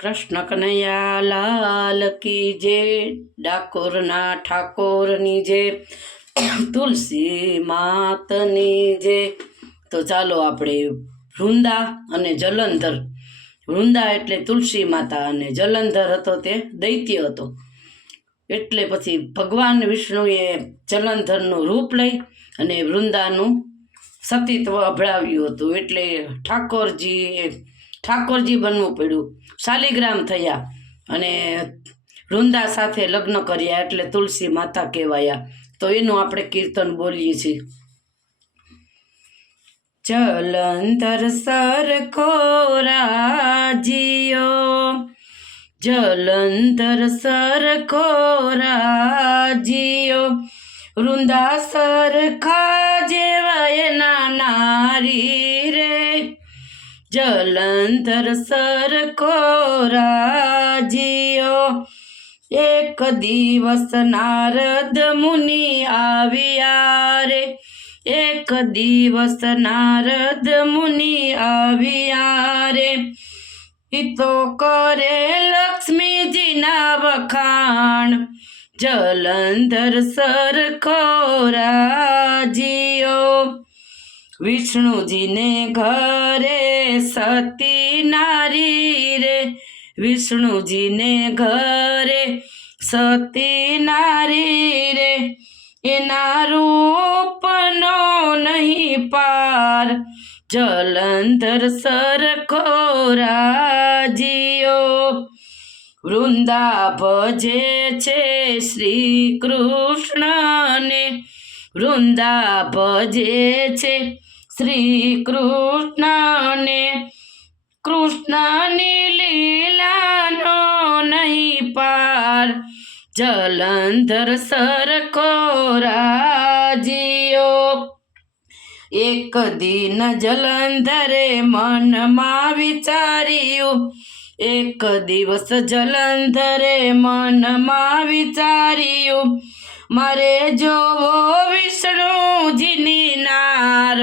કૃષ્ણ કનૈયા લાલ કી જે, ડાકોરના ઠાકોરની જે, તુલસી માતની જે. તો ચાલો આપણે વૃંદા અને જલંધર. વૃંદા એટલે તુલસી માતા અને જલંધર હતો તે દૈત્ય હતો. એટલે પછી ભગવાન વિષ્ણુએ જલંધરનું રૂપ લઈ અને વૃંદાનું સતીત્વ અભડાવ્યું હતું. એટલે ઠાકોરજી બનવું પડ્યું. શાલિગ્રામ થયા અને વૃંદા સાથે લગ્ન કર્યા એટલે તુલસી માતા કહેવાયા. તો એનું આપણે કીર્તન બોલીએ છીએ. જલંધર સરખો રાજીયો, જલંધર સરખો રાજીયો, વૃંદા સરખા જેવા એના નારી રે. જલંધર સરખો રાજીયો, એક દિવસ નારદ મુનિ આવ્યા રે. એક દિવસ નારદ મુનિ આવ્યા રે. હિતો કરે લક્ષ્મીજીના વખાણ, જલંધર સરખો રાજીયો. વિષ્ણુજીને ઘરે સતી નારી રે. વિષ્ણુજીને ઘરે સતી નારી રે. એના રૂપનો નહીં પાર, જલંધર સરખો રાજીયો. વૃંદા ભજે છે શ્રી કૃષ્ણને, વૃંદા ભજે છે શ્રી કૃષ્ણને. કૃષ્ણની લીલાનો નહીં પાર, જલંધર સરખો રાજીયો. એક દિન જલંધરે મનમાં વિચાર્યું, એક દિવસ જલંધરે મનમાં વિચાર્યું, મારે જોવો વિષ્ણુજીની નાર,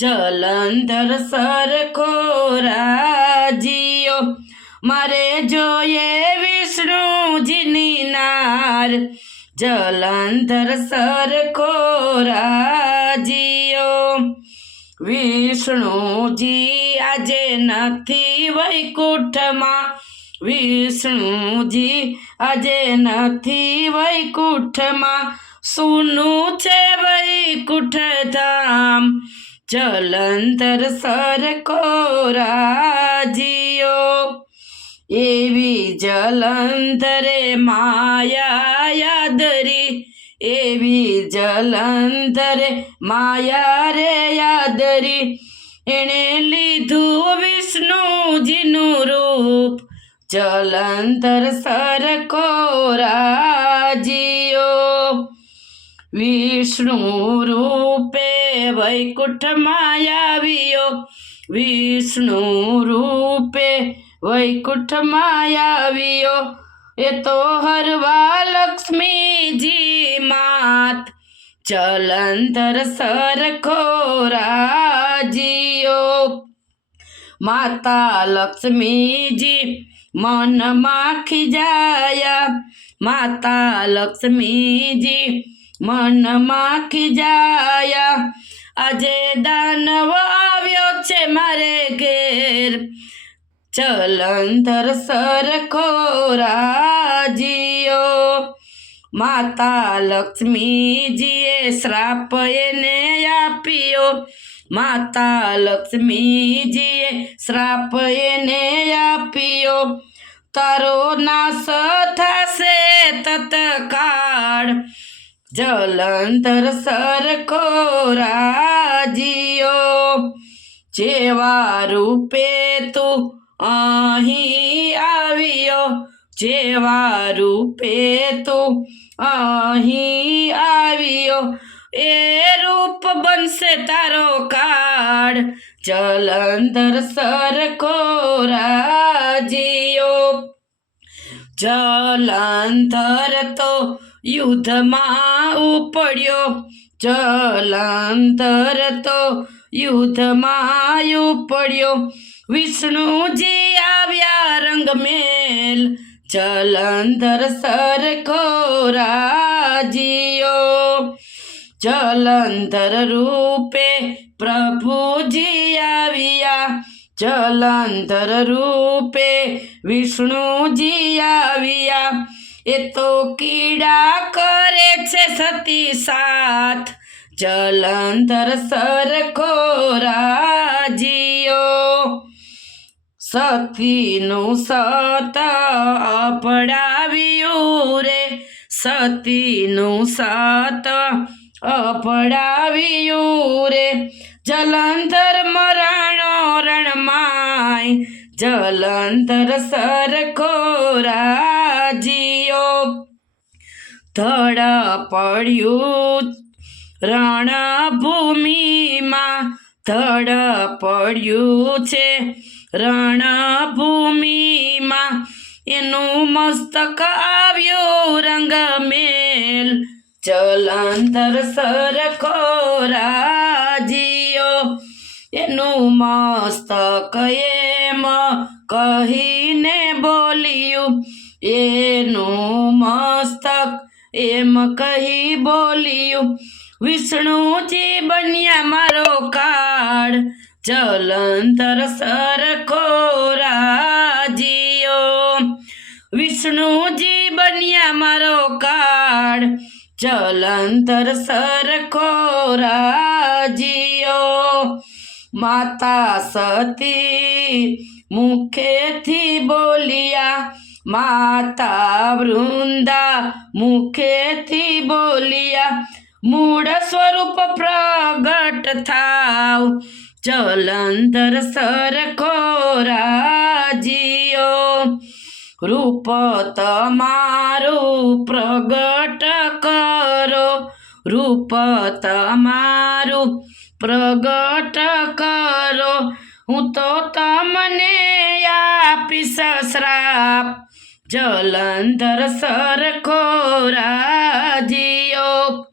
જલંધર સરખો રાજીયો. મારે જોઈએ વિષ્ણુજીની નાર, જલંધર સરખો રાજીયો. વિષ્ણુજી આજે નથી વૈકુંઠમાં, વિષ્ણુજી આજે નથી વૈકુંઠમાં, સૂનું છે વૈકુંઠ ધામ, જલંધર સરખો રાજીયો. એવી જલંધરે માયા યાદરી, એવી જલંધરે માયા રે યાદરી. એણે લીધું વિષ્ણુજીનું રૂપ, જલંધર સરખો રાજીયો. વિષ્ણુ રૂપે વૈકુંઠમાં આવ્યો, વિષ્ણુ રૂપે વૈકુંઠમાં આવ્યો. એ તો હરવા લક્ષ્મીજી માત, જલંધર સરખો રાજીયો. માતા લક્ષ્મીજી મનમાં ખીજાયા, માતા લક્ષ્મીજી મનમાં ખીજાયા. આજે દાનવ આવ્યો છે મારે ઘેર, જલંધર સરખો રાજીયો. માતા લક્ષ્મીજીએ શ્રાપ એને આપ્યો, માતા લક્ષ્મીજીએ શ્રાપ એને આપ્યો. તારો નાશ થશે તત્કાળ, જલંધર સરખો રાજીયો. જેવા રૂપે તું અહીં આવ્યો, જેવા રૂપે તું અહીં આવ્યો, એ રૂપ બનશે તારો કાળ, જલંધર સરખો રાજીયો. જલંધર તો યુદ્ધમાં ઉપડ્યો, જલંધર તો યુદ્ધમાં ઉપડ્યો. વિષ્ણુજી આવ્યા રંગ મેં જલંધર સરખો રાજીયો જલંધર રૂપે પ્રભુજી આવ્યા જલંધર રૂપે વિષ્ણુજી આવ્યા એ તો કીડા કરે છે સતી સાથ જલંધર સરખો રાજીયો સતીનું સત અપડાવ્યું રે સતીનું સત અપડાવ્યું રે જલંધર મરાણો રણમાય જલંધર સરખો રાજીયો ધડ પડ્યું રણભૂમિમાં ધડ પડ્યું છે રણભૂમિમાં એનું મસ્તક આવ્યું રંગમેલ જલંધર સરખો રાજીયો એનું મસ્તક એમ કહીને બોલ્યું એનું મસ્તક એમ કહી બોલ્યું વિષ્ણુજી બન્યા મારો કાળ જલંધર સરખો રાજીયો વિષ્ણુજી બન્યા મારો કાળ જલંધર સરખો રાજીયો માતા સતી મુખેથી બોલ્યા માતા વૃંદા મુખેથી બોલ્યા મૂળ સ્વરૂપ પ્રગટ થાવ જલંધર સરખો રાજીયો રૂપ તમારું પ્રગટ કરો રૂપ તમારું પ્રગટ કરો હું તો તમને આપીશ શ્રાપ જલંધર સરખો રાજીયો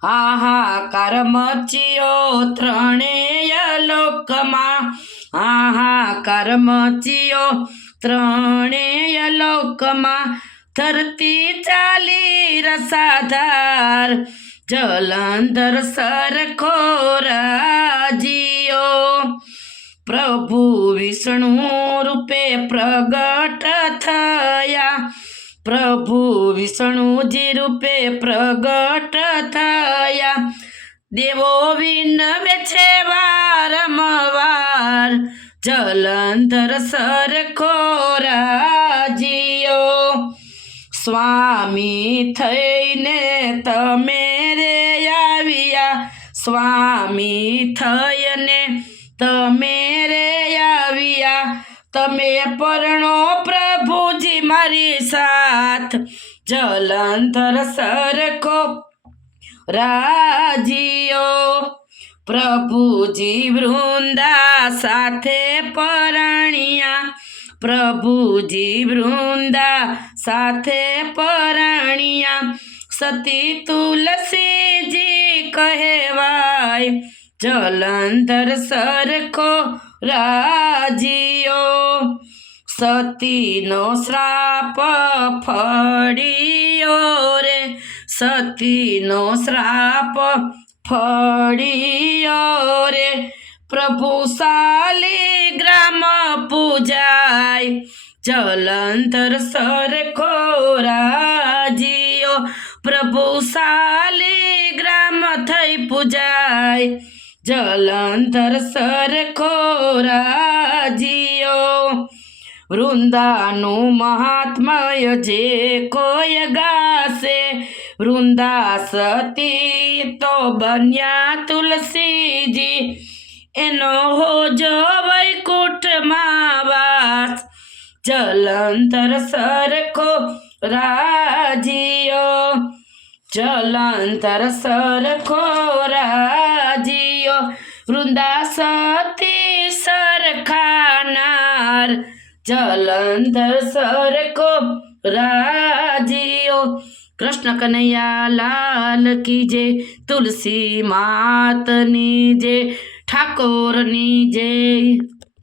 હાહાકાર મચ્યો ત્રણેય લોકમાં હાહાકાર મચ્યો ત્રણેય લોકમાં ધરતી ચાલી રસાધાર જલંધર સરખો રાજીયો પ્રભુ વિષ્ણુ રૂપે પ્રગટ થયા પ્રભુ વિષ્ણુજી રૂપે પ્રગટ થયા દેવો વિનવે છે વારંવાર જલંધર સરખો રાજીયો સ્વામી થઈને તમે રે આવ્યા સ્વામી થઈને તમે રે આવ્યા તમે પરણો પ્રભુજી મારી સાથ જલંધર સરખો રાજીયો પ્રભુજી વૃંદા સાથે પરણ્યા પ્રભુજી વૃંદા સાથે પરણ્યા સતી તુલસીજી કહેવાય જલંધર સરખો રાજીયો સતીનો શ્રાપ ફળ્યો રે સતીનો શ્રાપ ફળ્યો રે પ્રભુ શાલિગ્રામ પૂજાય જલંધર સરખો રાજીયો પ્રભુ શાલિગ્રામ થઈ પૂજાય જલંધર સરખો રાજીયો વૃંદાનું મહાત્મય જે કોઈ ગાશે વૃંદા સતી તો બન્યા તુલસીજી એનો હોજો વૈકુંઠમાં વાસ જલંધર સરખો રાજીયો જલંધર સરખો રાજીયો વૃંદા સતી સરખાનાર જલંધર સરખો રાજીયો કૃષ્ણ કનૈયા લાલ કી જય તુલસી માતની જય ઠાકોરની જય